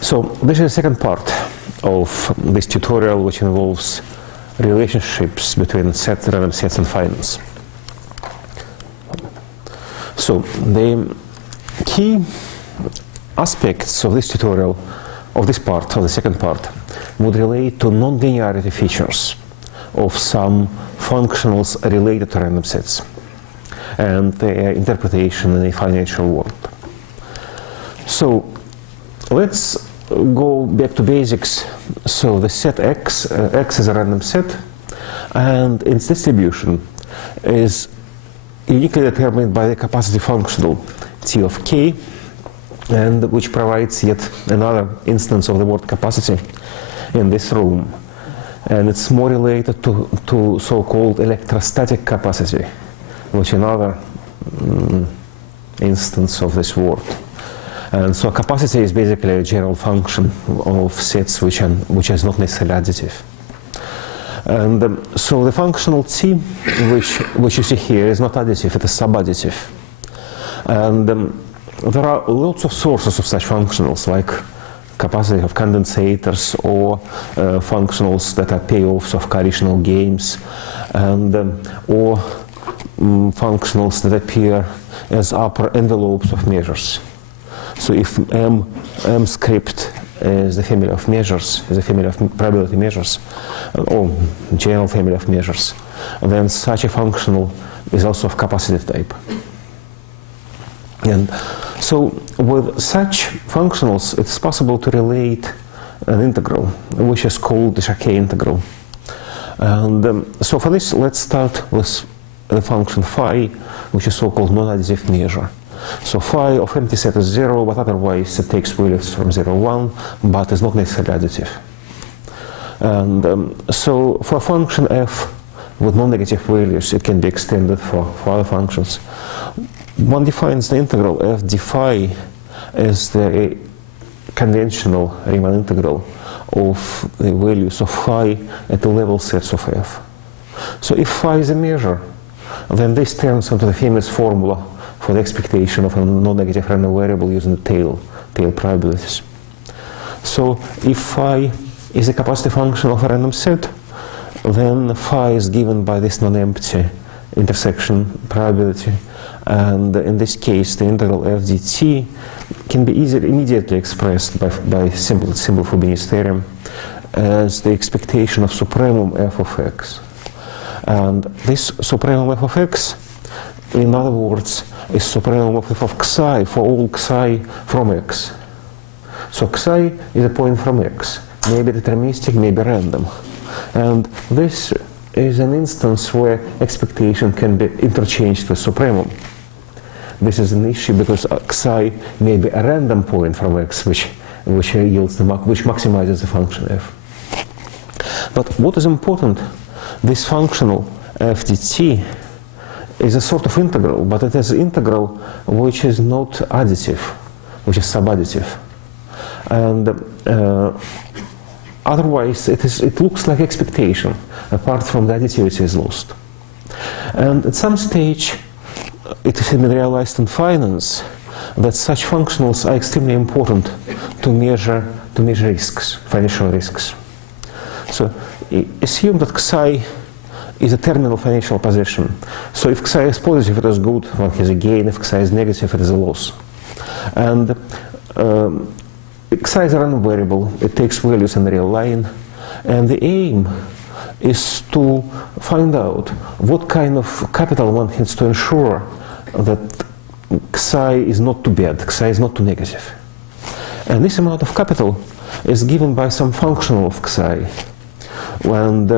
So this is the second part of this tutorial, which involves relationships between random sets and finance. So the key aspects of this tutorial, of this part, of the second part, would relate to non-linearity features of some functionals related to random sets and their interpretation in a financial world. So let's go back to basics. So the set X, X is a random set, and its distribution is uniquely determined by the capacity functional T of K, and which provides yet another instance of the word capacity in this room. And it's more related to so-called electrostatic capacity, which is another instance of this word. And so capacity is basically a general function of sets which is not necessarily additive. And so the functional T, which you see here, is not additive, it is subadditive. And there are lots of sources of such functionals, like capacity of condensators, or functionals that are payoffs of conditional games, and or functionals that appear as upper envelopes of measures. So if M script is the family of measures, is a family of probability measures, or general family of measures, then such a functional is also of capacitive type. And so with such functionals, it's possible to relate an integral, which is called the Choquet integral. And so for this, let's start with the function phi, which is so-called non-additive measure. So phi of empty set is 0, but otherwise it takes values from 0, 1, but is not necessarily additive. And so for a function f with non-negative values, it can be extended for other functions. One defines the integral f d phi as the conventional Riemann integral of the values of phi at the level sets of f. So if phi is a measure, then this turns into the famous formula for the expectation of a non-negative random variable using the tail probabilities. So if phi is a capacity function of a random set, then phi is given by this non-empty intersection probability, and in this case the integral f dt can be immediately expressed by simple Fubini's theorem as the expectation of supremum f of x. And this supremum f of x, in other words, is supremum of f of xi for all xi from x. So xi is a point from x, maybe deterministic, maybe random. And this is an instance where expectation can be interchanged with supremum. This is an issue because xi may be a random point from x, which yields which maximizes the function f. But what is important, this functional f dt is a sort of integral, but it is an integral which is not additive, which is subadditive. And otherwise it looks like expectation, apart from the additivity is lost. And at some stage it has been realized in finance that such functionals are extremely important to measure risks, financial risks. So assume that xi is a terminal financial position. So if xi is positive, it is good, one has a gain. If xi is negative, it is a loss. And xi is a random variable. It takes values in the real line. And the aim is to find out what kind of capital one needs to ensure that xi is not too bad, xi is not too negative. And this amount of capital is given by some functional of xi. And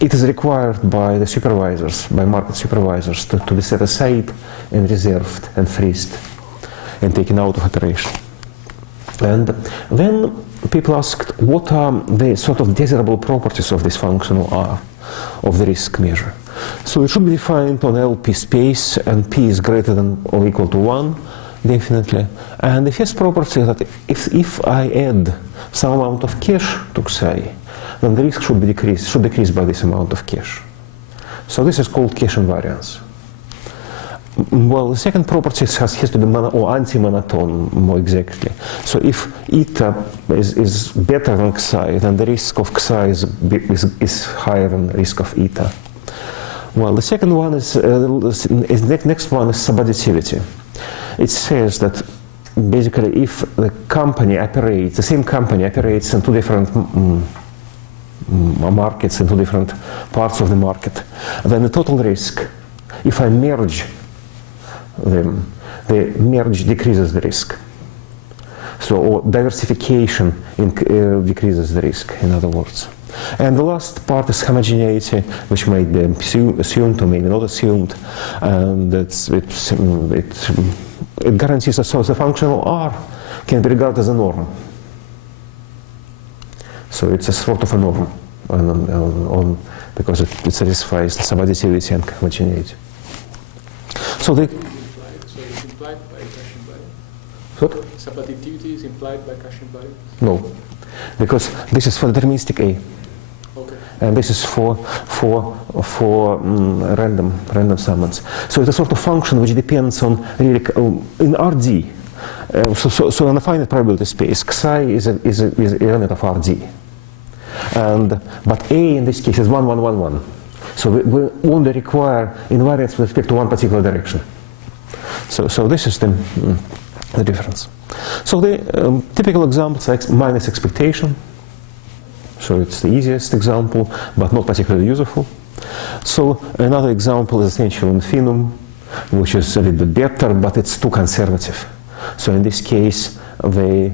it is required by the supervisors, by market supervisors, to be set aside and reserved and freezed and taken out of operation. And then people asked what are the sort of desirable properties of this functional R, of the risk measure. So it should be defined on LP space, and P is greater than or equal to 1, definitely. And the first property is that if I add some amount of cash to xi, then the risk should decrease by this amount of cash. So this is called cash invariance. Well, the second property has to be or anti-monotone, more exactly. So if eta is better than xi, then the risk of xi is higher than the risk of eta. Well, the second one is next one is subadditivity. It says that basically if the company operates, the same company operates in two different markets, in two different parts of the market, then the total risk, if I merge them, the merge decreases the risk. So, or diversification decreases the risk, in other words. And the last part is homogeneity, which might be assumed or maybe not assumed, and it guarantees that so the functional R can be regarded as a norm. So it's a sort of a norm because it satisfies the subadditivity and homogeneity. So the it's implied by Gaussian value? What? Subadditivity is implied by Gaussian value? No, because this is for deterministic A. Okay. And this is for random summands. So it's a sort of function which depends on really in RD. So in a finite probability space, xi is an element of RD. But A in this case is 1, 1, 1, 1. So we only require invariance with respect to one particular direction. So this is the difference. So the typical examples are minus expectation. So it's the easiest example, but not particularly useful. So another example is essential infimum, which is a little bit better, but it's too conservative. So in this case, the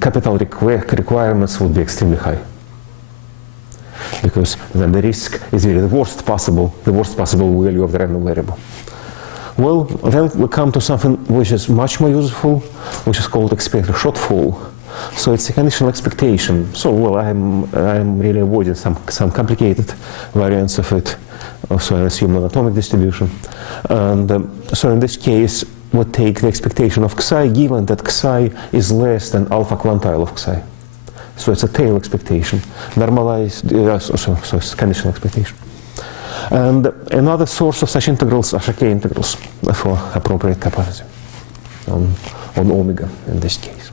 capital requirements would be extremely high, because then the risk is really the worst possible value of the random variable. Well, then we come to something which is much more useful, which is called expected shortfall. So it's a conditional expectation. So well, I'm really avoiding some complicated variants of it. So I assume an atomic distribution, and so in this case we take the expectation of xi given that xi is less than alpha quantile of xi. So it's a tail expectation, normalized. So it's conditional expectation. And another source of such integrals are Choquet integrals for appropriate capacity on omega in this case.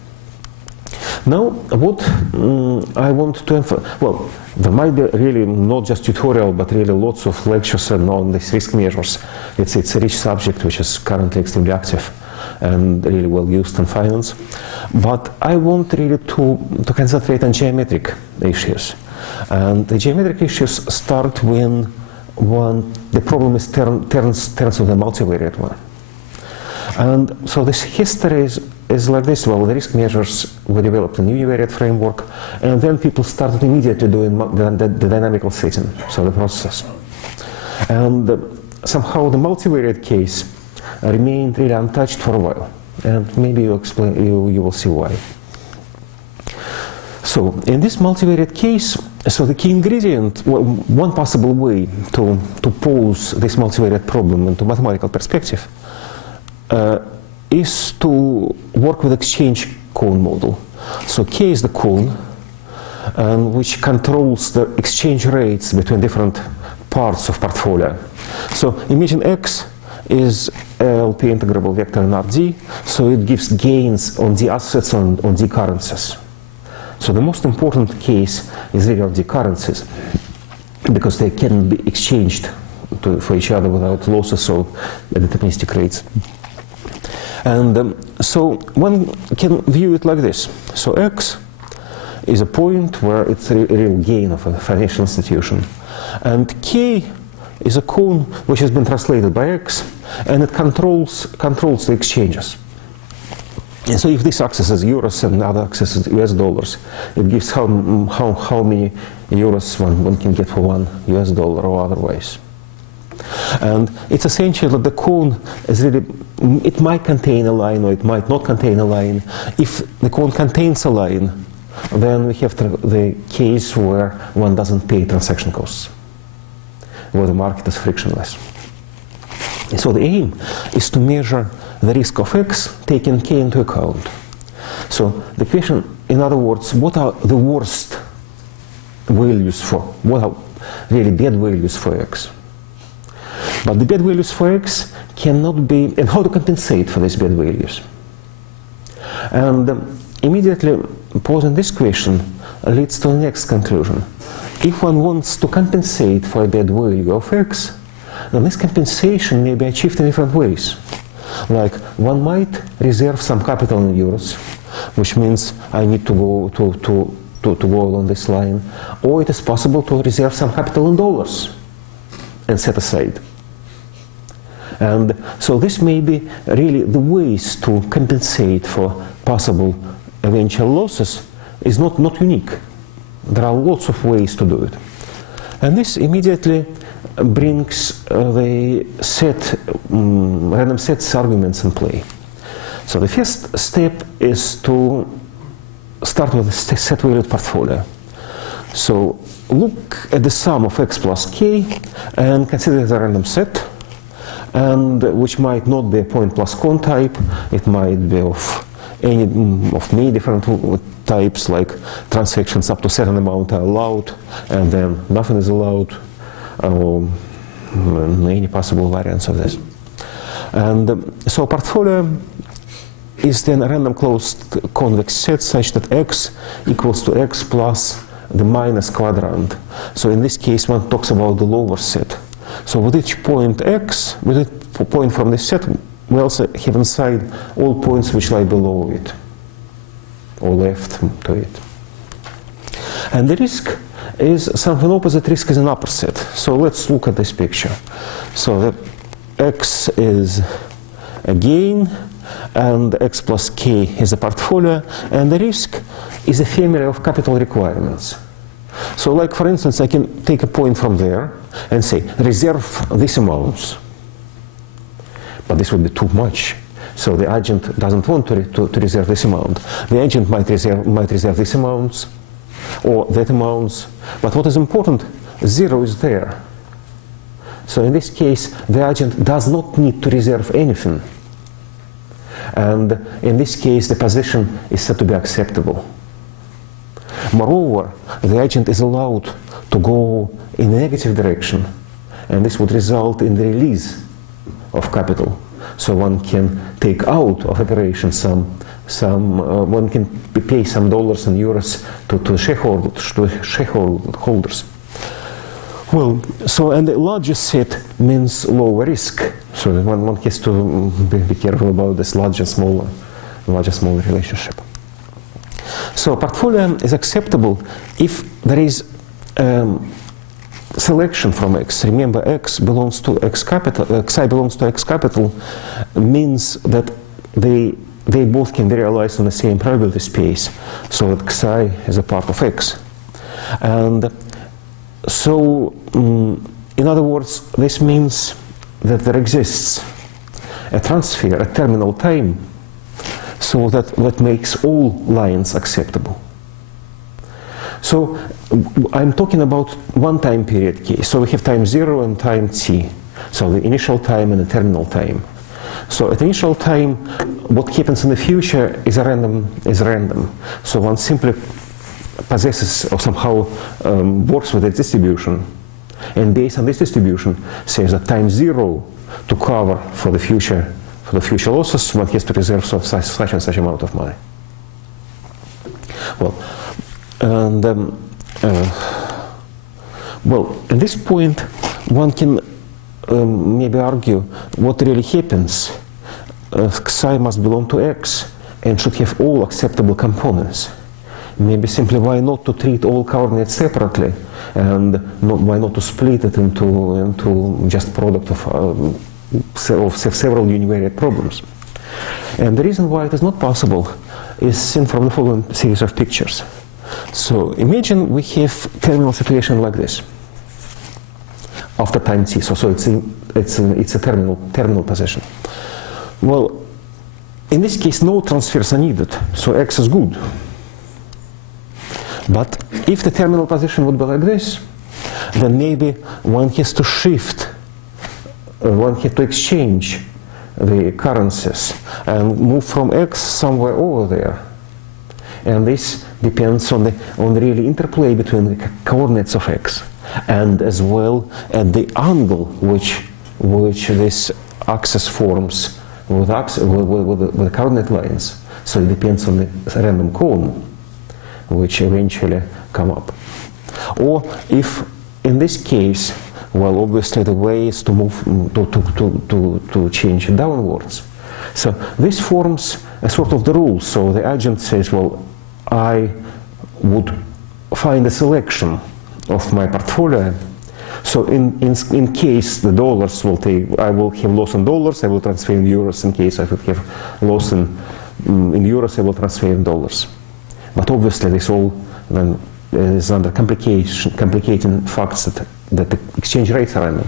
Now, what I want to emphasize, well, there might be really not just tutorial, but really lots of lectures on these risk measures. It's a rich subject which is currently extremely active and really well used in finance. But I want really to concentrate on geometric issues. And the geometric issues start when the problem is turns to the multivariate one. And so this history is like this. Well, the risk measures were developed in Univariate framework, and then people started immediately doing the dynamical setting, so the process. And somehow the multivariate case remained really untouched for a while, and maybe you will see why. So in this multivariate case, so the key ingredient, well, one possible way to pose this multivariate problem into mathematical perspective is to work with exchange cone model. So K is the cone, which controls the exchange rates between different parts of portfolio. So imagine X is LP integrable vector in RD, so it gives gains on the assets on the currencies. So the most important case is really of the currencies, because they can be exchanged for each other without losses of deterministic rates. And so one can view it like this. So X is a point where it's a real gain of a financial institution. And K is a cone which has been translated by X, and it controls the exchanges. And so if this axis is euros and the other axis is US dollars, it gives how many euros one can get for one US dollar or otherwise. And it's essential that the cone is really, it might contain a line or it might not contain a line. If the cone contains a line, then we have the case where one doesn't pay transaction costs, where the market is frictionless. And so the aim is to measure the risk of X, taking K into account. So the question, in other words, what are the worst values what are really bad values for X? But the bad values for X cannot be, and how to compensate for these bad values. And immediately posing this question leads to the next conclusion. If one wants to compensate for a bad value of x, then this compensation may be achieved in different ways. Like, one might reserve some capital in euros, which means I need to go along this line, or it is possible to reserve some capital in dollars and set aside. And so this may be really the ways to compensate for possible eventual losses is not unique. There are lots of ways to do it. And this immediately brings the random sets arguments in play. So the first step is to start with a set-valued portfolio. So look at the sum of x plus k and consider it a random set, and which might not be a point plus con type. It might be of many different types, like transactions up to a certain amount are allowed, and then nothing is allowed, any possible variants of this. And so portfolio is then a random closed convex set such that x equals to x plus the minus quadrant. So in this case, one talks about the lower set. So with each point x, with each point from this set, we also have inside all points which lie below it, or left to it. And the risk is something opposite. Risk is an upper set. So let's look at this picture. So the x is a gain, and x plus k is a portfolio, and the risk is a family of capital requirements. So like, for instance, I can take a point from there and say, reserve these amounts. But this would be too much. So the agent doesn't want to reserve this amount. The agent might reserve these amounts, or that amounts. But what is important, 0 is there. So in this case, the agent does not need to reserve anything. And in this case, the position is said to be acceptable. Moreover, the agent is allowed to go in a negative direction, and this would result in the release of capital. So one can take out of operation one can pay some dollars and euros to shareholders. Well, so, and the larger set means lower risk. So one has to be careful about this larger smaller relationship. So portfolio is acceptable if there is selection from x. Remember, x belongs to x capital, xi belongs to x capital, means that they both can be realized in the same probability space, so that xi is a part of x. And so, in other words, this means that there exists a transfer at terminal time, so that makes all lines acceptable. So I'm talking about one time period case. So we have time 0 and time t. So the initial time and the terminal time. So at initial time, what happens in the future is random. So one simply possesses or somehow works with its distribution, and based on this distribution says that time 0 to cover for the future losses, one has to reserve such and such amount of money. Well, and well, at this point, one can maybe argue what really happens. Xi must belong to x and should have all acceptable components. Maybe simply why not to treat all coordinates separately, and why not to split it into just product of several univariate problems. And the reason why it is not possible is seen from the following series of pictures. So imagine we have terminal situation like this after time t. So it's a terminal position. Well, in this case, no transfers are needed, so x is good. But if the terminal position would be like this, then maybe one has to shift, one has to exchange the currencies and move from x somewhere over there. And this depends on the really interplay between the coordinates of x, and as well at the angle which this access forms with the coordinate lines. So it depends on the random cone, which eventually come up. Or if in this case, well, obviously the way is to move to change downwards. So this forms a sort of the rule. So the agent says, well, I would find a selection of my portfolio. So in case the dollars will take, I will have loss in dollars, I will transfer in euros. In case I would have loss in euros, I will transfer in dollars. But obviously this all then is under complicating facts that the exchange rates are random.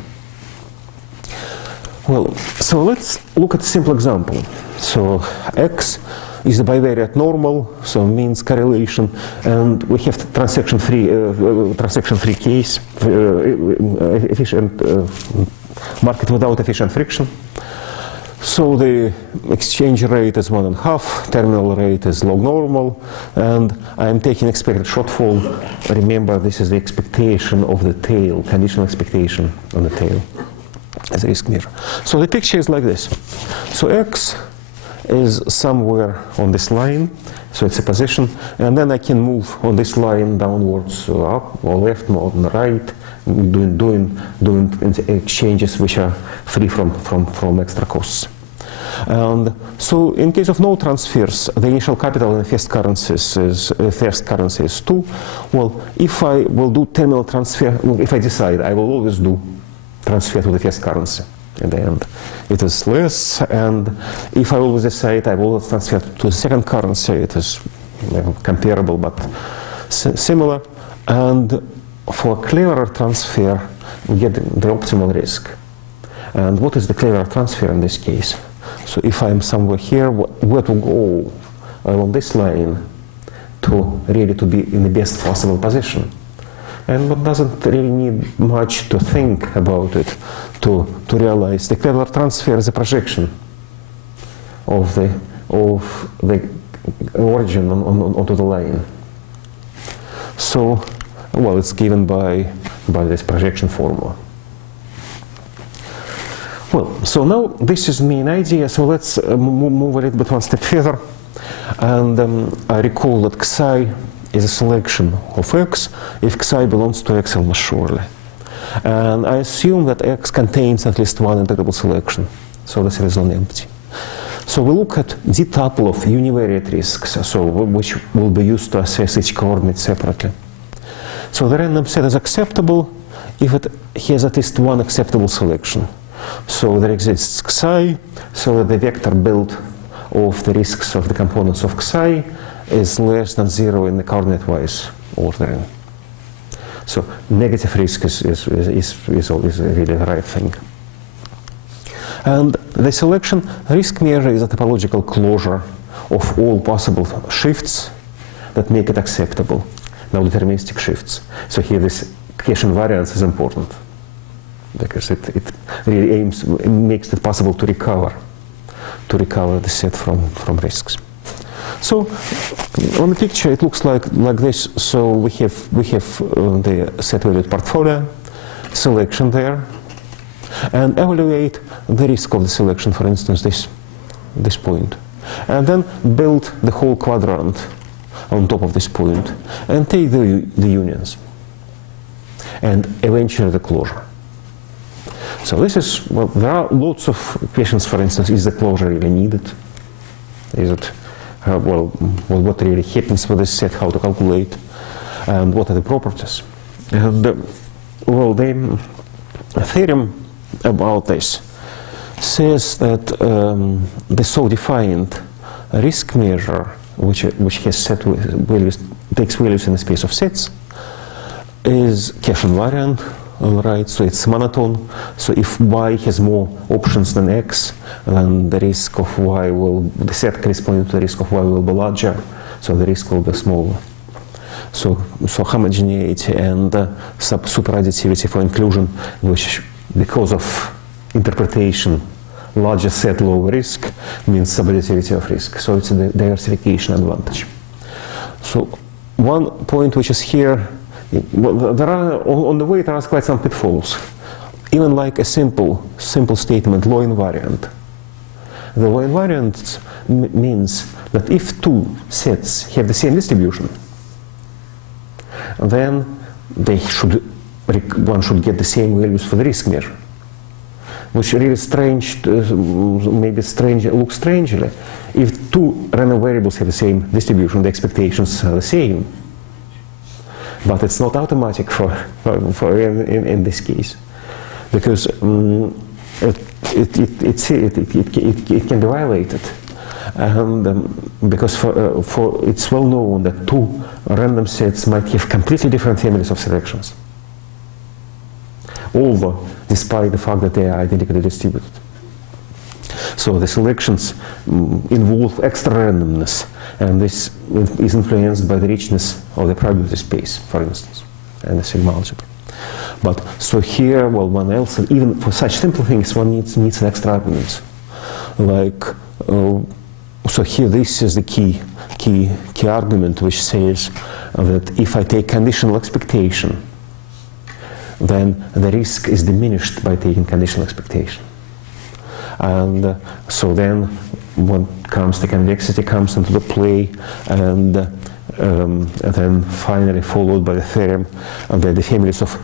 Well, so let's look at a simple example. So X is the bivariate normal, so means correlation, and we have transaction-free case, efficient market without efficient friction. So the exchange rate is 1.5, terminal rate is log normal, and I am taking expected shortfall. Remember, this is the expectation of the tail, conditional expectation on the tail as a risk measure. So the picture is like this. So X is somewhere on this line, so it's a position, and then I can move on this line downwards, so up or left or on the right, doing exchanges which are free from extra costs. And so in case of no transfers, the initial capital in first currency is 2. Well, if I will do terminal transfer, if I decide, I will always do transfer to the first currency. In the end, it is less, and if I always decide I will transfer to the second currency, it is comparable but similar. And for cleverer transfer, we get the optimal risk. And what is the cleverer transfer in this case? So if I'm somewhere here, where to go along this line to really to be in the best possible position? And one doesn't really need much to think about it to realize the clever transfer is a projection of the origin onto the line. So, well, it's given by this projection formula. Well, so now this is the main idea. So let's move a little bit one step further, and I recall that Xi is a selection of X if Xi belongs to X almost surely. And I assume that X contains at least one integrable selection, so this is non-empty. So we look at the tuple of univariate risks, so which will be used to assess each coordinate separately. So the random set is acceptable if it has at least one acceptable selection. So there exists Xi, so that the vector build of the risks of the components of Xi is less than 0 in the coordinate-wise ordering. So negative risk is really the right thing. And the selection risk measure is a topological closure of all possible shifts that make it acceptable. Now deterministic shifts. So here this cache invariance is important because it really makes it possible to recover the set from risks. So on the picture it looks like this. So we have the set valued portfolio, selection there, and evaluate the risk of the selection, for instance this point, and then build the whole quadrant on top of this point and take the unions and eventually the closure. So this is, well, there are lots of questions, for instance, is the closure really needed? Is it well, what really happens with this set, how to calculate, and what are the properties? And well, the theorem about this says that the so-defined risk measure, which has set values, takes values in the space of sets, is cache invariant. All right, so it's monotone. So if Y has more options than X, then the risk of Y the set corresponding to the risk of Y will be larger, so the risk will be smaller. So homogeneity and superadditivity for inclusion, which because of interpretation, larger set, lower risk, means subadditivity of risk. So it's a diversification advantage. So one point which is here, well, there are, on the way there are quite some pitfalls. even like a simple statement, law invariant. The law invariant means that if two sets have the same distribution, then one should get the same values for the risk measure. Which really strange, maybe strange, looks strangely. If two random variables have the same distribution, the expectations are the same. But it's not automatic in this case, because it can be violated, and because it's well known that two random sets might have completely different families of selections, although despite the fact that they are identically distributed. So the selections involve extra randomness, and this is influenced by the richness of the probability space, for instance, and the sigma algebra. But so here, well, one else, even for such simple things, one needs an extra arguments. Like, so here this is the key argument, which says that if I take conditional expectation, then the risk is diminished by taking conditional expectation. And so then when the convexity comes into the play, and then finally followed by the theorem that the families of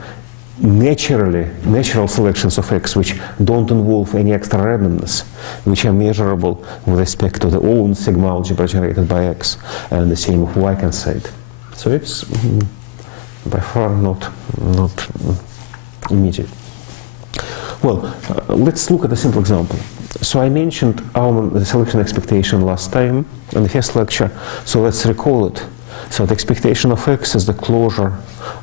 natural selections of X which don't involve any extra randomness, which are measurable with respect to the own sigma algebra generated by X, and the same of Y conside. So it's by far not immediate. Well, let's look at a simple example. So I mentioned Aumann, the selection expectation last time in the first lecture, so let's recall it. So the expectation of X is the closure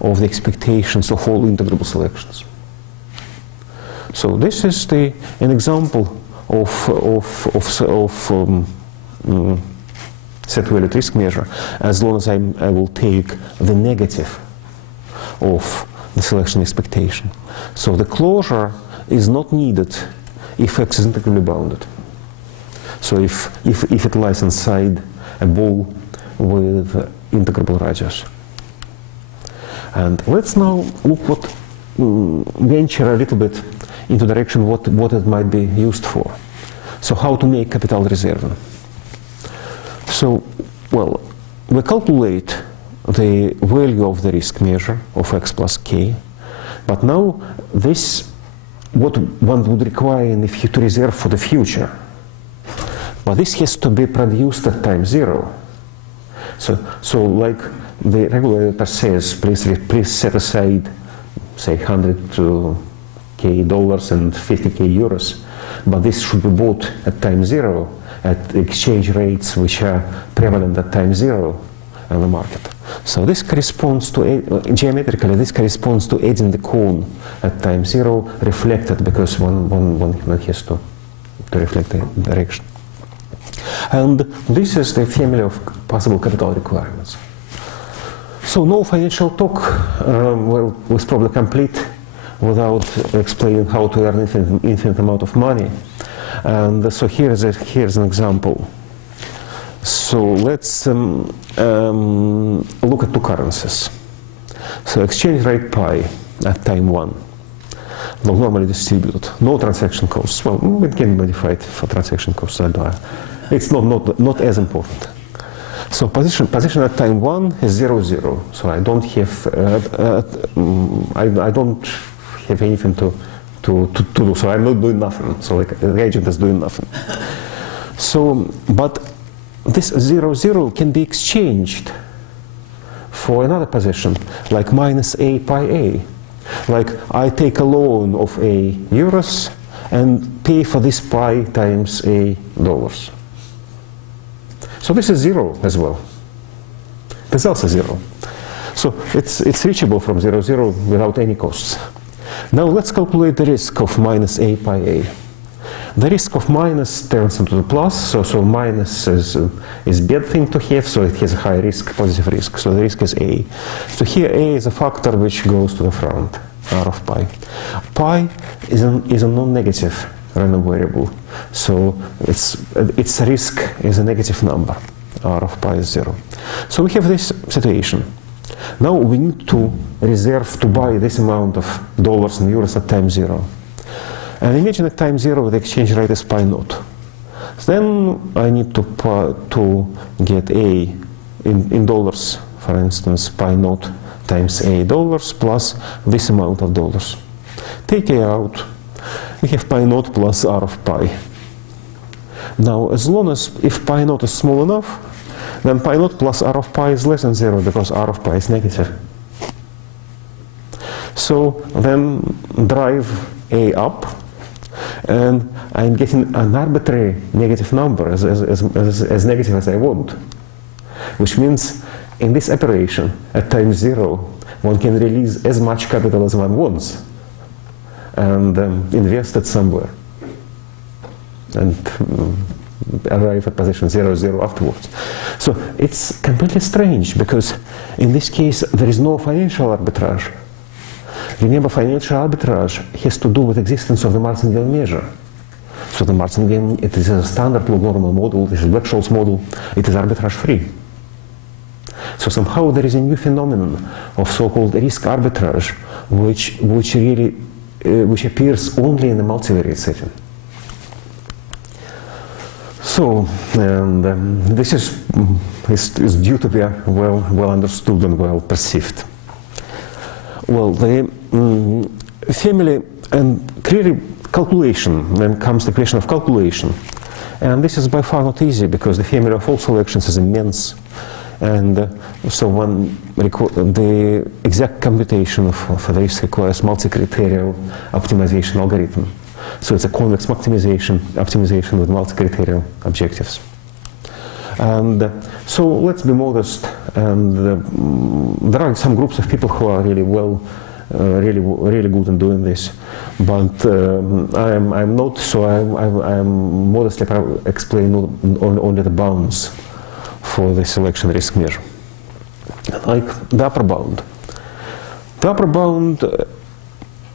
of the expectations of all integrable selections. So this is an example of set-valued risk measure, as long as I will take the negative of the selection expectation. So the closure is not needed if X is integrally bounded. So if it lies inside a ball with integrable radius. And let's now venture a little bit into direction what it might be used for. So how to make capital reserve. So, well, we calculate the value of the risk measure of X plus K, but now this what one would require to reserve for the future. But this has to be produced at time 0. So like the regulator says, please set aside, say, $100K and €50K, but this should be bought at time 0 at exchange rates which are prevalent at time 0 on the market. So this corresponds to, geometrically, this corresponds to adding the cone at time 0 reflected, because one has to reflect the direction. And this is the family of possible capital requirements. So no financial talk was probably complete without explaining how to earn infinite amount of money. And so here's an example. So let's look at two currencies. So exchange rate pi at time 1, normally distributed, no transaction costs. Well, it can be modified for transaction costs. It's not as important. So position at time 1 is 0, 0. So I don't have I don't have anything to do. So I'm not doing nothing. So like the agent is doing nothing. So but this 0, 0 can be exchanged for another position, like minus a pi a. Like I take a loan of a euros and pay for this pi times a dollars. So this is 0 as well. This is also 0. So it's reachable from 0, 0 without any costs. Now let's calculate the risk of minus a pi a. The risk of minus turns into the plus, so minus is bad thing to have, so it has a high risk, positive risk, so the risk is a. So here a is a factor which goes to the front, r of pi. Pi is a non-negative random variable, so its risk is a negative number, r of pi is 0. So we have this situation. Now we need to reserve to buy this amount of dollars and euros at time 0. And imagine at time 0 the exchange rate is pi naught. So then I need to get A in dollars, for instance, pi naught times A dollars plus this amount of dollars. Take A out, we have pi naught plus R of pi. Now, as long as if pi naught is small enough, then pi naught plus R of pi is less than 0 because R of pi is negative. So then drive A up, and I'm getting an arbitrary negative number as negative as I want. Which means in this operation, at time 0, one can release as much capital as one wants and invest it somewhere and arrive at position 0, 0 afterwards. So it's completely strange because in this case there is no financial arbitrage. Remember, financial arbitrage has to do with existence of the martingale measure. So the martingale, it is a standard normal model, it is a Black-Scholes model, it is arbitrage free. So somehow there is a new phenomenon of so-called risk arbitrage, which appears only in the multivariate setting. So, and this is due to be well understood and well perceived. Well, the family and clearly calculation, then comes the question of calculation. And this is by far not easy because the family of all selections is immense. And so the exact computation for this requires multi-criterial optimization algorithm. So it's a convex optimization with multi-criterial objectives. And so let's be modest. And there are some groups of people who are really really good in doing this. But I'm not, so I'm modestly explain only the bounds for the selection risk measure. Like the upper bound. The upper bound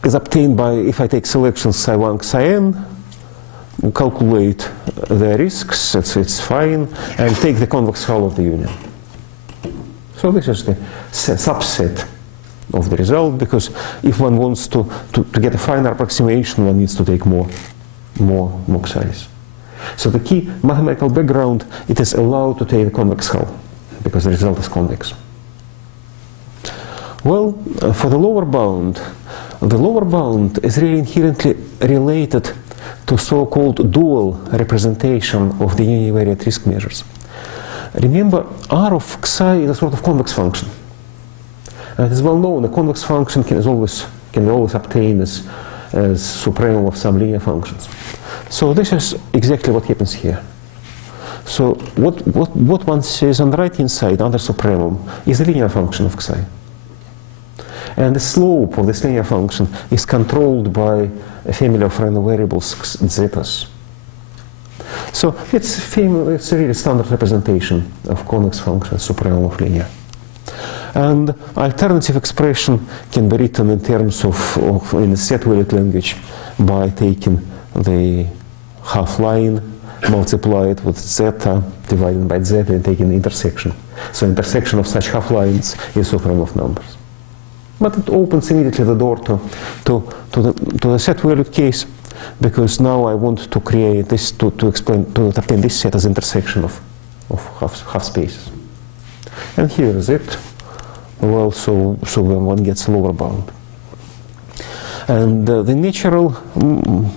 is obtained by, if I take selections psi1, psi-n, calculate the risks, it's fine, and take the convex hull of the union. So this is the subset of the result, because if one wants to get a finer approximation, one needs to take more size. So the key mathematical background, it is allowed to take the convex hull, because the result is convex. Well, for the lower bound is really inherently related to so-called dual representation of the univariate risk measures. Remember, R of xi is a sort of convex function. And it is well known, a convex function can be always obtained as supremum of some linear functions. So this is exactly what happens here. So what one sees on the right-hand side under supremum is a linear function of xi. And the slope of this linear function is controlled by a family of random variables zetas. So it's a really standard representation of convex function, supremum of linear. And alternative expression can be written in terms of in a set-valued language by taking the half line, multiply it with zeta, divided by zeta, and taking the intersection. So intersection of such half lines is supremum of numbers. But it opens immediately the door to the set-valued case, because now I want to create this to obtain this set as intersection of half spaces. And here is it. Well, so when one gets lower bound. And the natural,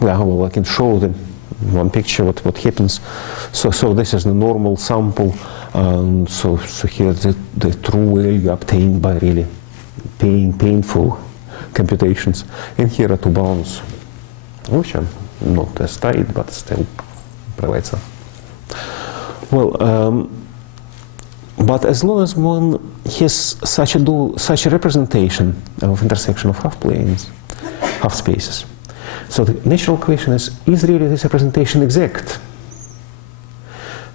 well, I can show the one picture what happens. So this is the normal sample. So here the true value obtained by really painful computations. And here are two bounds, which are not as tight, but still provide some. Well, but as long as one has such a representation of intersection of half planes, half spaces, so the natural question is really this representation exact?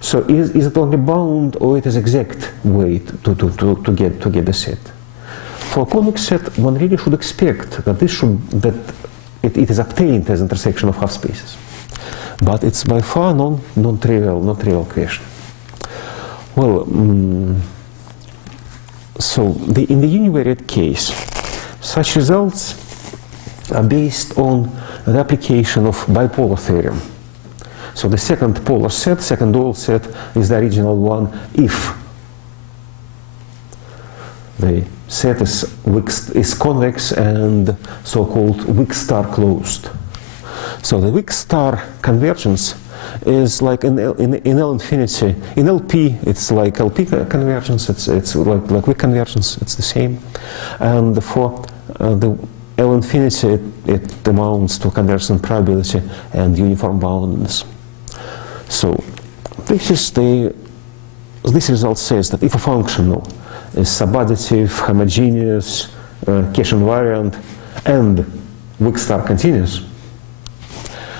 So is it only bound, or it is exact way to get the set? For a convex set, one really should expect that it is obtained as intersection of half spaces. But it's by far not trivial question. Well, in the univariate case, such results are based on the application of bipolar theorem. So the second polar set, second dual set, is the original one if the set is convex and so-called weak star closed. So the weak star convergence is like in L infinity. In LP, it's like LP convergence. It's like weak convergence. It's the same. And for the L infinity, it amounts to convergence probability and uniform boundedness. So this result says that if a functional is subadditive, homogeneous, cache invariant, and weak star continuous,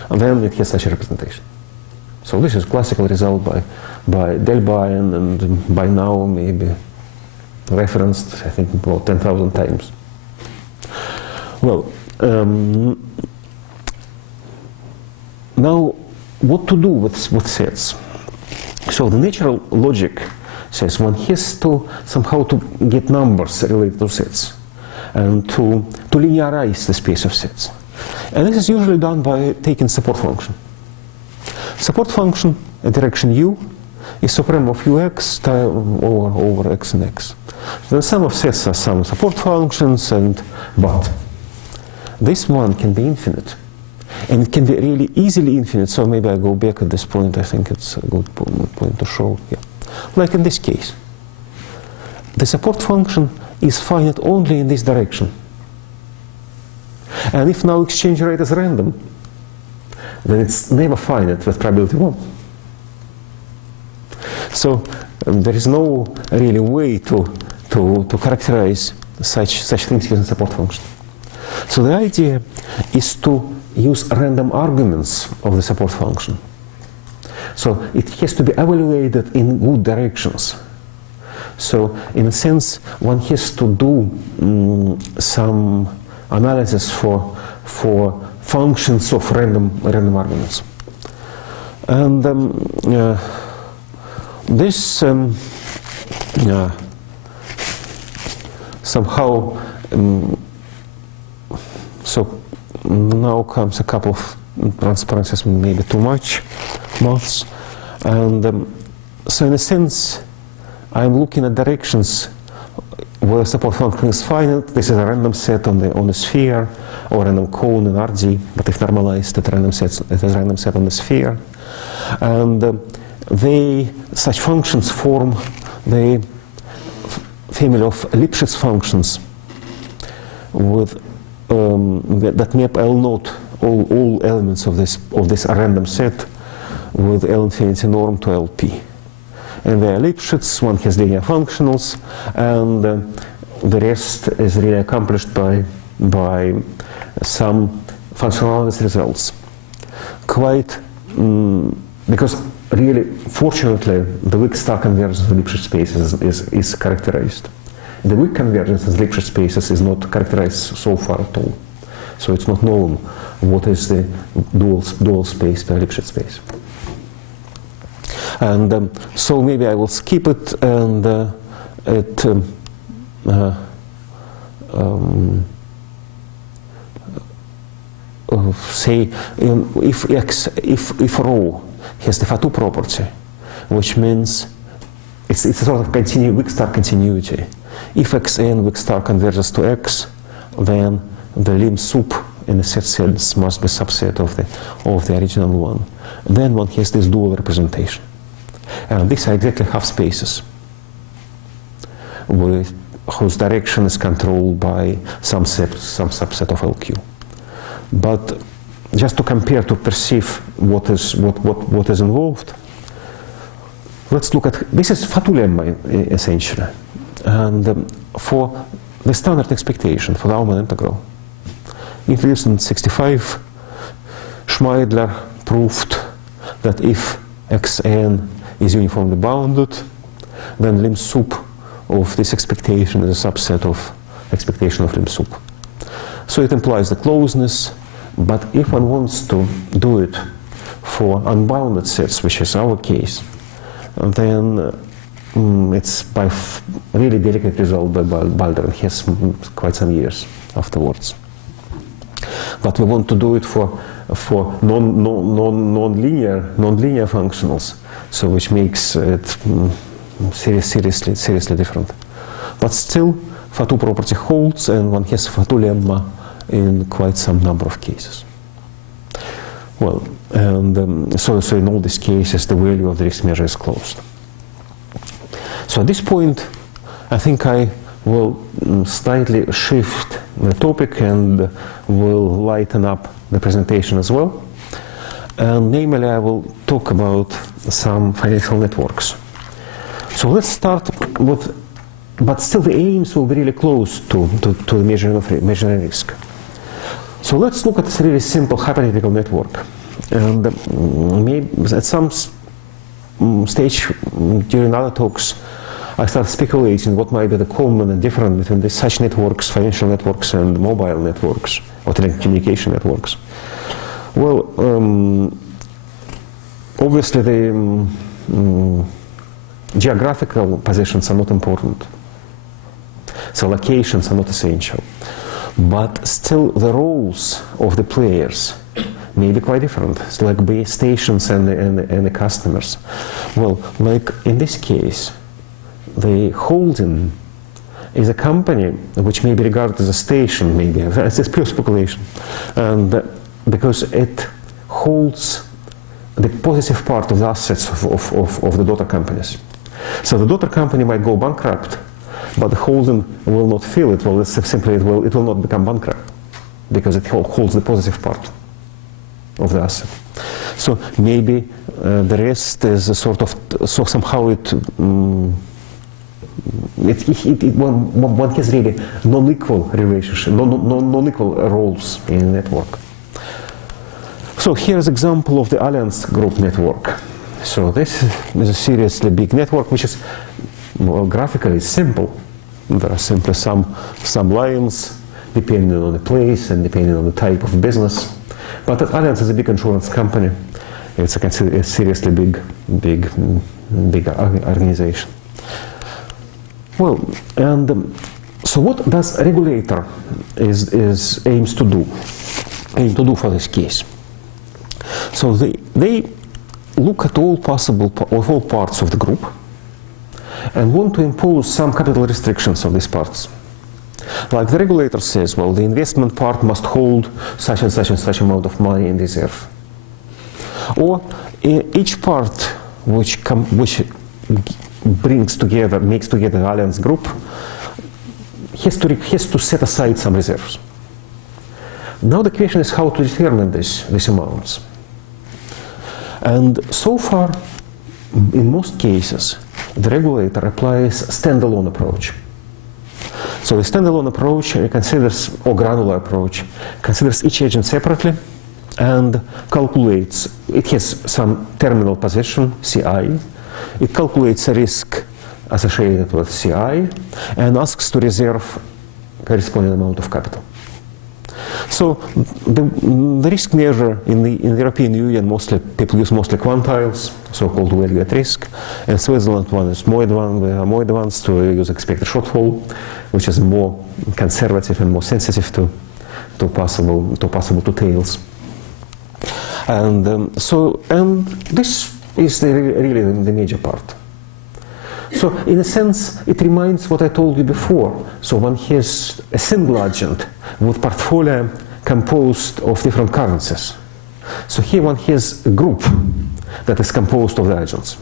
then it has such a representation. So this is classical result by Delbayen and by now maybe referenced, I think, about 10,000 times. Well, now what to do with sets? So the natural logic says one has to somehow to get numbers related to sets and to linearize the space of sets. And this is usually done by taking support function. Support function in direction u is supreme of ux over x and x. So the sum of sets are some support functions, but this one can be infinite. And it can be really easily infinite, so maybe I go back at this point. I think it's a good point to show here. Like in this case, the support function is finite only in this direction. And if now exchange rate is random, then it's never finite with probability 1. So there is no really way to characterize such things using support function. So the idea is to use random arguments of the support function. So it has to be evaluated in good directions. So in a sense, one has to do some analysis for functions of random arguments. And this somehow so now comes a couple of transparencies, maybe too much maths, and so in a sense I'm looking at directions where support function is finite. This is a random set on the sphere, or random cone in RD, but if normalized, it is a random set on the sphere, and such functions form the family of Lipschitz functions with that map L0 all elements of this random set with L infinity norm to LP. And they are Lipschitz, one has linear functionals, and the rest is really accomplished by some functionality results. Because really, fortunately, the weak star convergence of Lipschitz spaces is characterized. The weak convergence of Lipschitz spaces is not characterized so far at all. So it's not known what is the dual space per Lipschitz space. And so maybe I will skip it and say if rho has the Fatou property, which means it's a sort of weak star continuity. If xn weak star converges to x, then the lim sup in the set sense must be subset of the original one. Then one has this dual representation. And these are exactly half spaces whose direction is controlled by some subset of LQ. But just to compare, to perceive what is involved, let's look at this is Fatou lemma essentially, and for the standard expectation for the Aumann integral, introduced in 1965, Schmeidler proved that if xn is uniformly bounded, then lim sup of this expectation is a subset of expectation of lim sup. So it implies the closeness, but if one wants to do it for unbounded sets, which is our case, then it's by really delicate result by Balder, and he has quite some years afterwards. But we want to do it for non-linear functionals, so which makes it seriously different. But still, Fatou property holds, and one has Fatou lemma in quite some number of cases. Well, and so in all these cases, the value of the risk measure is closed. So at this point, I think I will slightly shift the topic and will lighten up the presentation as well. And namely, I will talk about some financial networks. So let's start with, but still the aims will be really close to the measuring risk. So let's look at this really simple hypothetical network. And maybe at some stage during other talks, I start speculating what might be the common and difference between such networks, financial networks, and mobile networks, or telecommunication networks. Well, obviously the geographical positions are not important. So locations are not essential. But still the roles of the players may be quite different. It's like base stations and the customers. Well, like in this case, the holding is a company which may be regarded as a station, maybe, as pure speculation, and because it holds the positive part of the assets of the daughter companies. So the daughter company might go bankrupt, but the holding will not feel it. Well, it's simply it will not become bankrupt because it holds the positive part of the asset. So maybe the rest is a sort of, so somehow one has really non-equal relationship, non-equal roles in a network. So here's an example of the Allianz Group network. So this is a seriously big network, which is, well, graphically simple. There are simply some lines depending on the place and depending on the type of business. But Allianz is a big insurance company. It's a seriously big organization. Well, and so what does a regulator aims to do for this case? So they look at all parts of the group and want to impose some capital restrictions on these parts. Like the regulator says, well, the investment part must hold such and such amount of money in reserve. Or each part which makes together the Allianz Group has to set aside some reserves. Now the question is how to determine these amounts. And so far, in most cases, the regulator applies a standalone approach. So the standalone approach considers, or granular approach, considers each agent separately and calculates, it has some terminal position, CI, it calculates a risk associated with CI and asks to reserve corresponding amount of capital. So the risk measure in the European Union, people use mostly quantiles, so-called value at risk, and Switzerland one is more advanced to use expected shortfall, which is more conservative and more sensitive to possible tails. And this is really the major part. So in a sense, it reminds what I told you before. So one has a single agent with portfolio composed of different currencies. So here one has a group that is composed of the agents.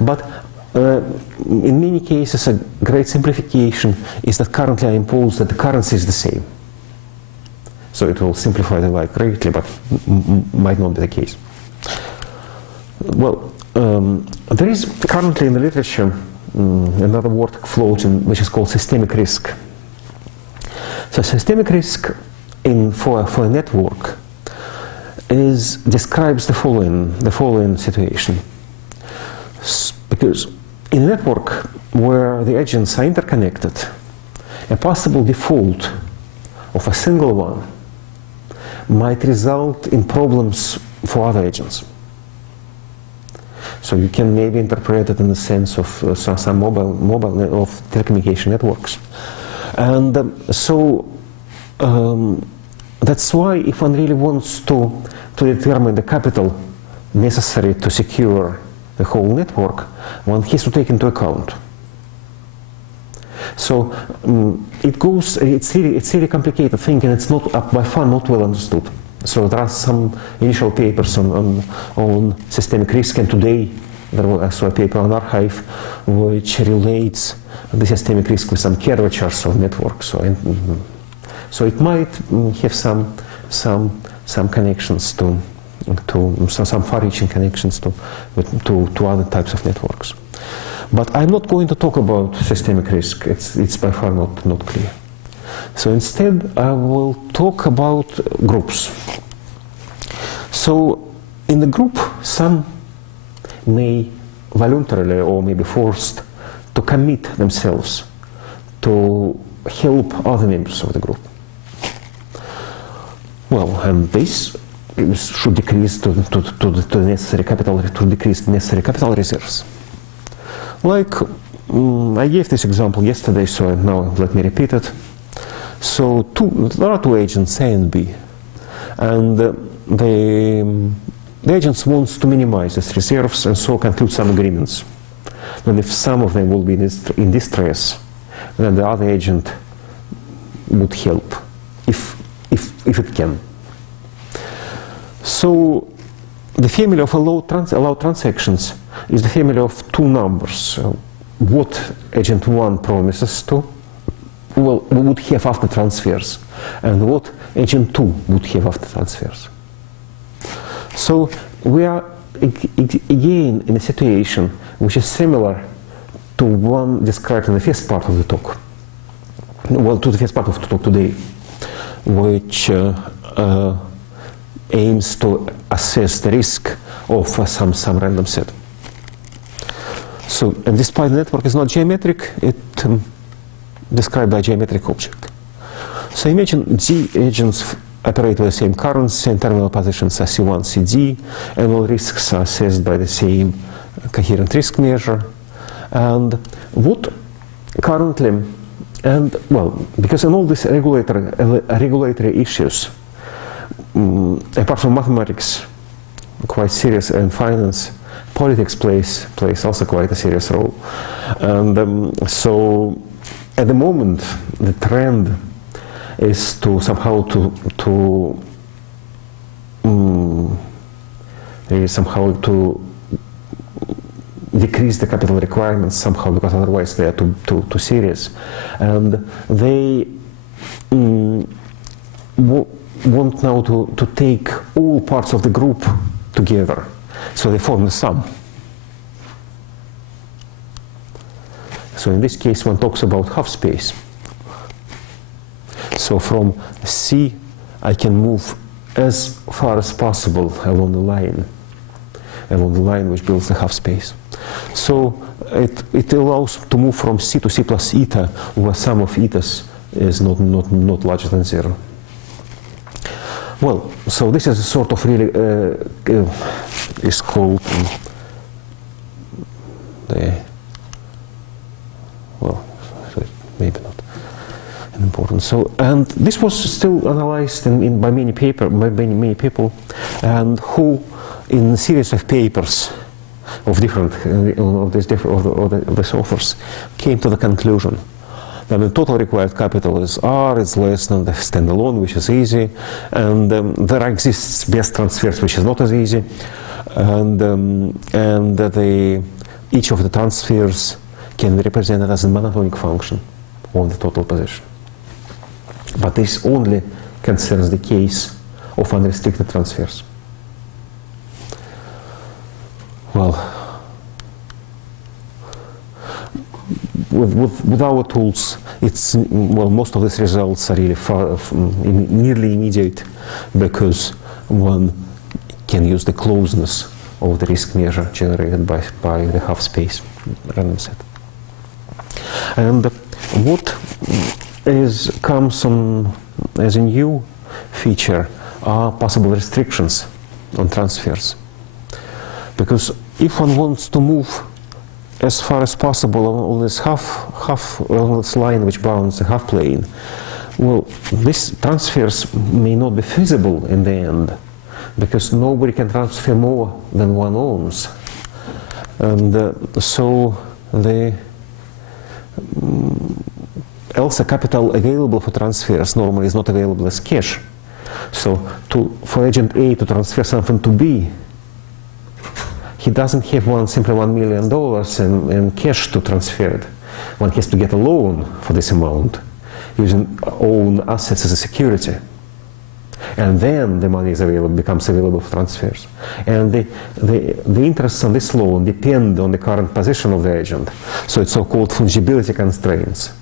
But in many cases, a great simplification is that currently I impose that the currency is the same. So it will simplify the life greatly, but might not be the case. Well, there is currently in the literature another word floating which is called systemic risk. So systemic risk for a network describes the following situation. Because in a network where the agents are interconnected, a possible default of a single one might result in problems for other agents. So you can maybe interpret it in the sense of some mobile of telecommunication networks. And that's why if one really wants to determine the capital necessary to secure the whole network, one has to take into account. So it's really complicated thing, and it's not by far not well understood. So there are some initial papers on systemic risk, and today there was also a paper on Archive which relates the systemic risk with some curvatures of networks. So it might have some connections to some far-reaching connections to other types of networks. But I'm not going to talk about systemic risk. It's by far not clear. So instead, I will talk about groups. So in the group, some may voluntarily or may be forced to commit themselves to help other members of the group. Well, and this should decrease to the necessary capital, to decrease the necessary capital reserves. Like I gave this example yesterday, so now let me repeat it. So there are two agents, A and B, and the agents wants to minimize these reserves and so conclude some agreements. And if some of them will be in distress, then the other agent would help if it can. So the family of allowed transactions is the family of two numbers. So what agent 1 promises to, well, we would have after transfers, and what agent 2 would have after transfers. So we are again in a situation which is similar to one described in the first part of the talk. Well, to the first part of the talk today, which aims to assess the risk of some random set. So, and despite the network is not geometric, it's described by a geometric object. So imagine D agents operate with the same currency, and terminal positions are C1, CD, and all risks are assessed by the same coherent risk measure. And what currently, and well, because in all these regulatory issues, apart from mathematics, quite serious, and finance, politics plays also quite a serious role. And so at the moment, the trend is to somehow to decrease the capital requirements somehow, because otherwise they are too serious, and they want now to take all parts of the group together, so they form the sum. So in this case, one talks about half space. So from C, I can move as far as possible along the line which builds the half space. So it allows to move from C to C plus eta, where sum of etas is not larger than 0. Well, so this is a sort of really is called maybe not important. So, and this was still analyzed by many people, and who, in a series of papers of different of these authors, came to the conclusion that the total required capital is R, it's less than the standalone, which is easy, and there exists best transfers, which is not as easy, and each of the transfers can be represented as a monotonic function of the total position. But this only concerns the case of unrestricted transfers. Well, with our tools, most of these results are really nearly immediate, because one can use the closeness of the risk measure generated by the half space random set. And what comes on as a new feature are possible restrictions on transfers, because if one wants to move as far as possible on this on this line which bounds the half plane, well, these transfers may not be feasible in the end, because nobody can transfer more than one owns. And so the else a capital available for transfers normally is not available as cash. So for agent A to transfer something to B, he doesn't have simply $1 million in cash to transfer it. One has to get a loan for this amount, using own assets as a security. And then the money is becomes available for transfers. And the interests on this loan depend on the current position of the agent. So it's so-called fungibility constraints.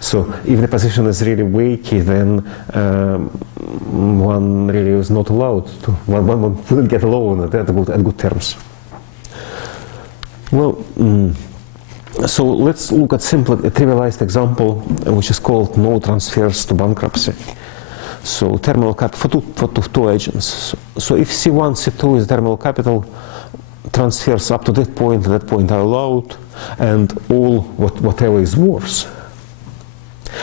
So if the position is really weaky, then one really is not allowed to, one wouldn't get a loan at good terms. Well, so let's look at a trivialized example, which is called no transfers to bankruptcy. So terminal capital for two agents. So if C1, C2 is terminal capital, transfers up to that point are allowed, and all whatever is worse.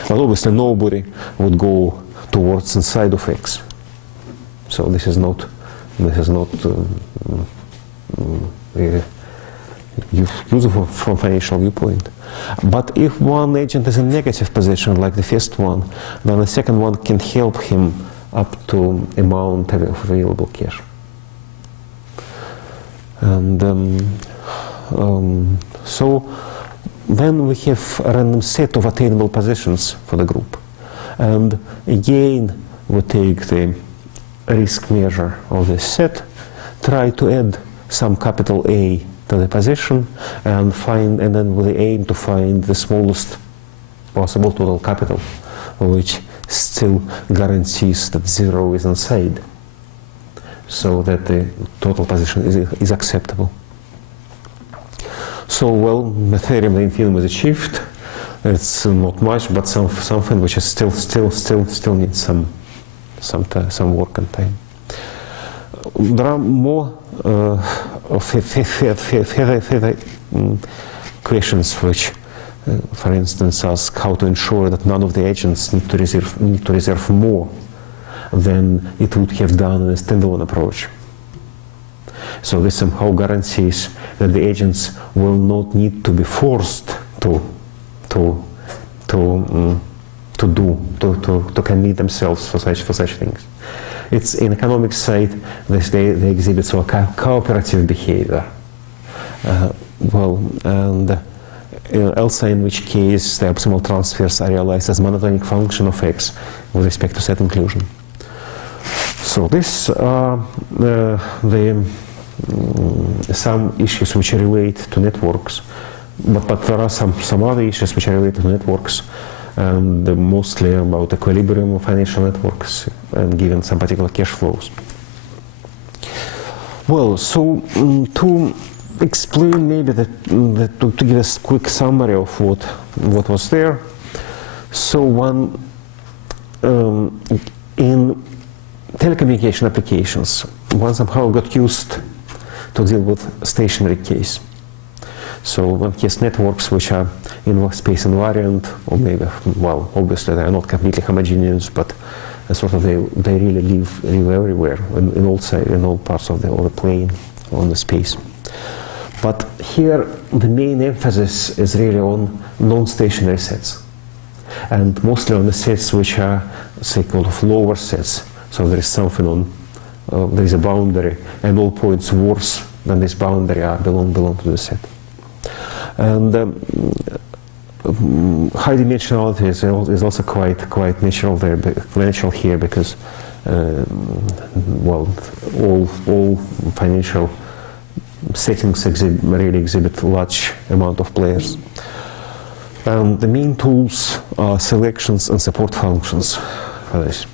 But obviously nobody would go towards inside of X. So this is not useful from financial viewpoint. But if one agent is in negative position, like the first one, then the second one can help him up to amount of available cash. And so then we have a random set of attainable positions for the group. And again, we take the risk measure of this set, try to add some capital A to the position, and then we aim to find the smallest possible total capital, which still guarantees that zero is inside, so that the total position is acceptable. So, well, the theorem of the infinitum is achieved. It's not much, but something which is still needs some work and time. There are more questions which, for instance, ask how to ensure that none of the agents need to reserve more than it would have done in a standalone approach. So this somehow guarantees that the agents will not need to be forced to commit themselves for such things. It's in economic side, they exhibit so cooperative behavior. Also in which case the optimal transfers are realized as monotonic function of X with respect to set inclusion. So this are some issues which relate to networks, but there are some other issues which are related to networks, and mostly about equilibrium of financial networks and given some particular cash flows. Well, so to explain maybe to give us a quick summary of what was there. So one in telecommunication applications, one somehow got used to deal with stationary case. So one has networks which are in space invariant, or maybe, well, obviously they are not completely homogeneous, but sort of they really live everywhere in all parts of the plane on the space. But here the main emphasis is really on non-stationary sets, and mostly on the sets which are, say, called lower sets. So there is something on, there is a boundary, and all points worse than this boundary belong to the set. And high dimensionality is also quite natural here, because well, all financial settings really exhibit large amount of players. And the main tools are selections and support functions for this.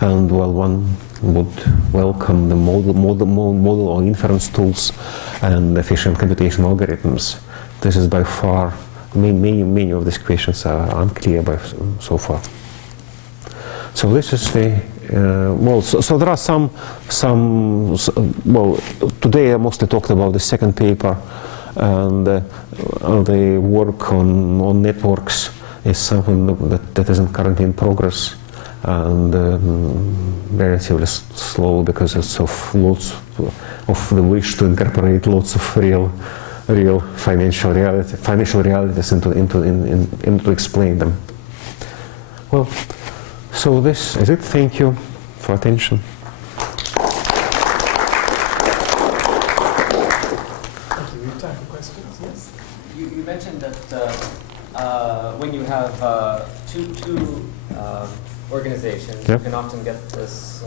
And well, one would welcome the model or inference tools and efficient computation algorithms. This is by far, many of these questions are unclear so far. So this is the well, so there are well, today I mostly talked about the second paper, and the work on networks is something that isn't currently in progress, and relatively slow because it's of lots of the wish to incorporate lots of real financial realities into to explain them. Well, so this is it. Thank you for attention. Thank you. We have time for questions. Yes. You mentioned that when you have two organizations, you can often get this,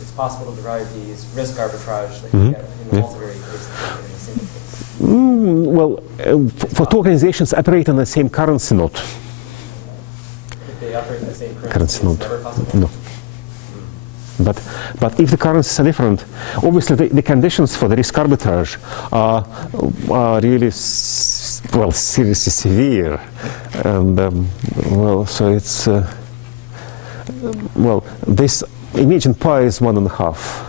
it's possible to derive these risk arbitrage that you get in the multivariate case and in the single case. Well, for two organizations operating on the same currency node. If they operate in the same currency Currency node, node. it's never possible? No. But if the currencies are different, obviously the conditions for the risk arbitrage are really well seriously severe, and well, so it's well, this imagine pi is 1.5.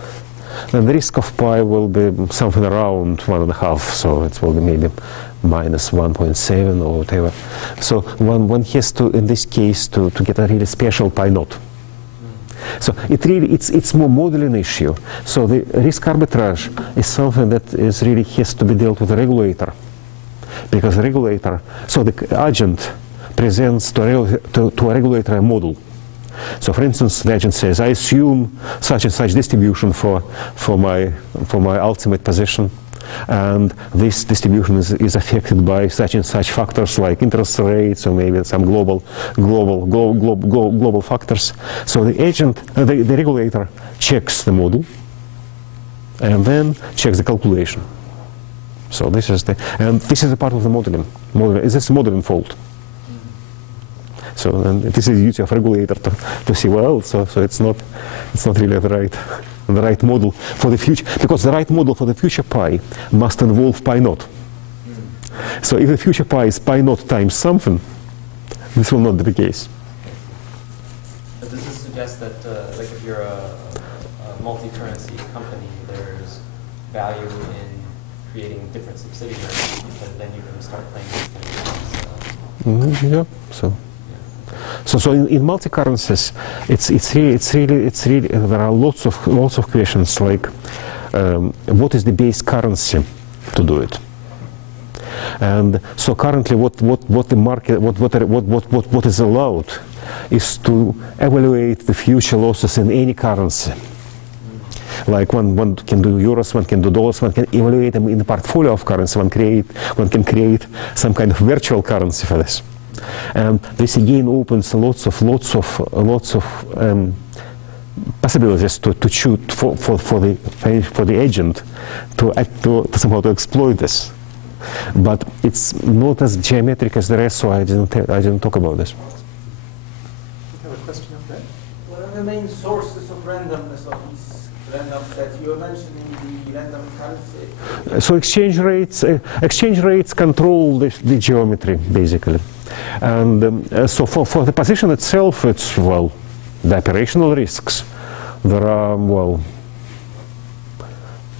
Then the risk of pi will be something around 1.5, so it will be maybe minus 1.7 or whatever. So one has to, in this case, to get a really special pi node. So it's more modeling issue. So the risk arbitrage is something that is really has to be dealt with the regulator, because the regulator, so the agent presents to a regulator a model. So, for instance, the agent says, I assume such and such distribution for my ultimate position, and this distribution is affected by such and such factors like interest rates or maybe some global factors. So the agent, the regulator checks the model and then checks the calculation. So this is a part of the modeling. This is modeling fault. So and this is the duty of regulator to see, well, so it's not really the right model for the future, because the right model for the future pi must involve pi naught. So if the future pi is pi naught times something, this will not be the case. But does this suggest that, like, if you're a multi-currency company, there's value in creating different subsidiaries, because then you can start playing these kind of games? Yeah. So in multi-currencies, it's really there are lots of questions like what is the base currency to do it, and so currently what the market what is allowed is to evaluate the future losses in any currency. Like one can do euros, one can do dollars, one can evaluate them in the portfolio of currency. One can create some kind of virtual currency for this. And this again opens lots of possibilities to choose for the agent to somehow to exploit this. But it's not as geometric as the rest, so I didn't talk about this. We have a question up there. What are the main sources of randomness of these random sets? You were mentioning the random currency. So exchange rates control the geometry basically. And so for the position itself, it's, well, the operational risks. There are, well,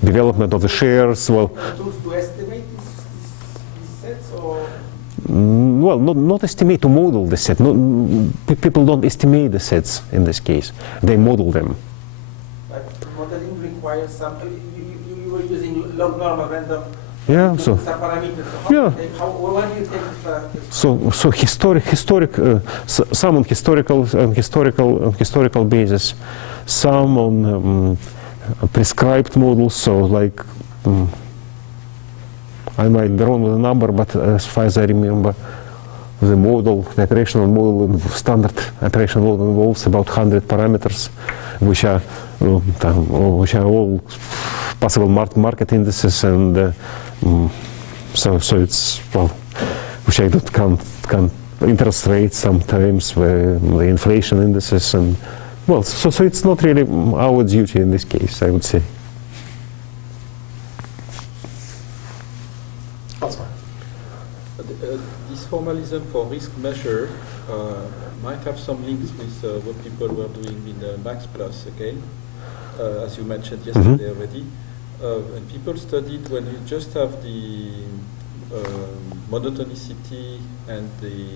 development of the shares, well. Tools to estimate these sets, or? Well, not estimate, to model the set. People don't estimate the sets in this case. They model them. But modeling requires some, you were using log normal random. Yeah, so some parameters. So where do you take these parameters? So some on historical basis, some on prescribed models. So like I might be wrong with the number, but as far as I remember, the operational model, standard operational model involves about 100 parameters, which are all possible market indices, and so it's, well, which I don't count interest rates sometimes, the inflation indices, and, well, so it's not really our duty in this case, I would say. This formalization mechanism for risk measure might have some links with what people were doing in Max Plus again, as you mentioned yesterday already. And people studied when you just have the monotonicity and the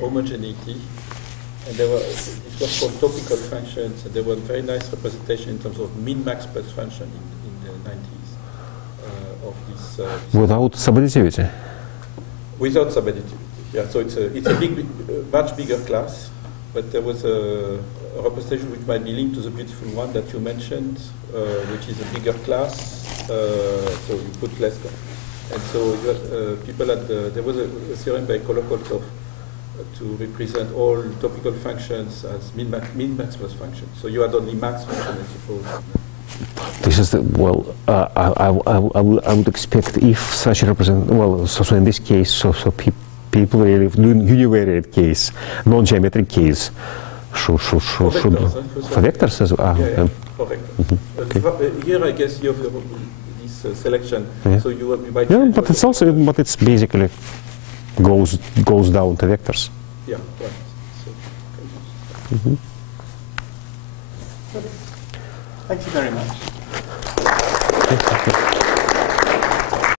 homogeneity, and there were, it was called topical functions, and there were very nice representation in terms of min-max plus function in the 90s of this. Without subadditivity? Without subadditivity, yeah. So it's a big, much bigger class, but there was a representation which might be linked to the beautiful one that you mentioned, which is a bigger class, so you put less. And so you had, people had, there was a theorem by Kolokotov to represent all topical functions as min-max plus functions. So you had only max function, I suppose. This is the, well, I would expect if such a well, so in this case, so people really do univariate case, non-geometric case, should for vectors as well. Yeah, for vectors. Okay. Here I guess you have this selection, so you might. Yeah, but it's also, but it's basically goes down to vectors. Yeah, right. So, Thank you very much. Thank you.